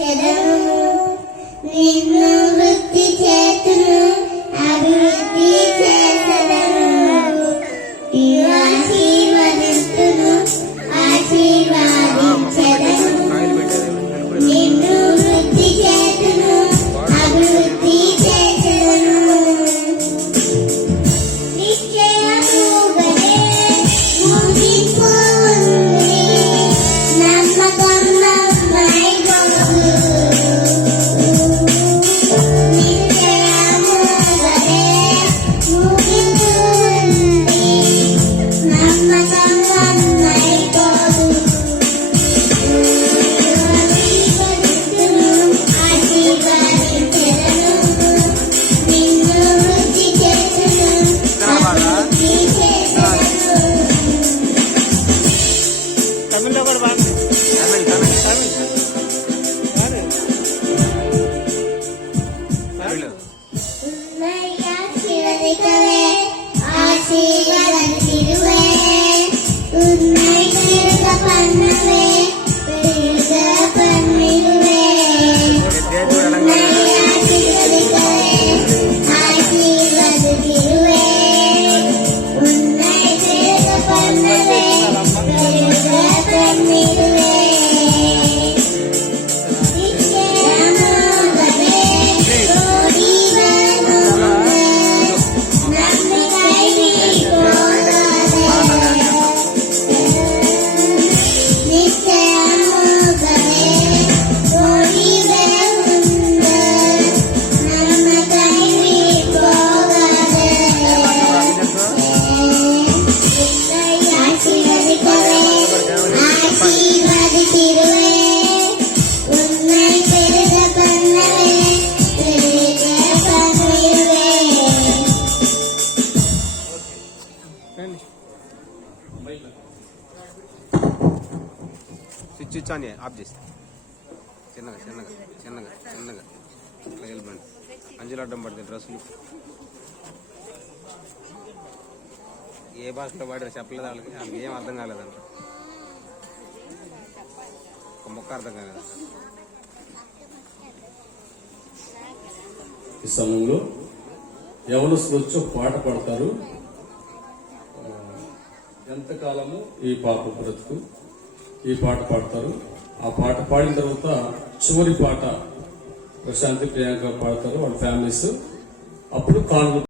చెదను నిన్ను వృద్ధి చేతును అభివృద్ధి చేసదను ఆశీర్వదిస్తును ఆశీర్వాదించెదను నిన్ను వృద్ధి చేతును అభివృద్ధి చేసదను నిశ్చయముగానే ముగింపు ఉంది నమ్మకం నమ్మైపోదు నిశ్చయముగానే ముగింపు ఉంది నమ్మకం నమ్మైపోదు ఆశీర్వదించెదను నిన్ను వృద్ధి చేతును అభివృద్ధి చేసదను తమిళ్లో కూడా బాగుంది. తమిళ్ ఆశీర్వదికవే ఆశీర్వదించిరువే ఉన్నై తిరుగ పన్నవే తిరుగ పన్నిరువే ఉన్నై ఆశీర్వదికవే ఆశీర్వదించిరువే ఉన్నై తిరుగ పన్నవే తిరుగ పన్నిరువే స్విచ్ ఆన్ ఆఫ్ చేసి చిన్నగా చిన్నగా చిన్నగా చిన్నగా ఇట్లా వెళ్ళిపోండి. అంజులు అడ్డం పడుతుంది డ్రెస్సులు ఏ భాషలో పాడారు చెప్పలేదు వాళ్ళకి ఏం అర్థం కాలేదంట. ఒక మొక్క అర్థం కాలేదంట. ఈ సమయంలో యవనస్తులు వచ్చి ఒక పాట పాడతారు. ఎంతకాలము ఈ పాప బ్రతుకు ఈ పాట పాడతారు. ఆ పాట పాడిన తర్వాత చివరి పాట ప్రశాంతి ప్రియాంక పాడతారు వాళ్ళ ఫ్యామిలీస్. అప్పుడు కాళ్ళు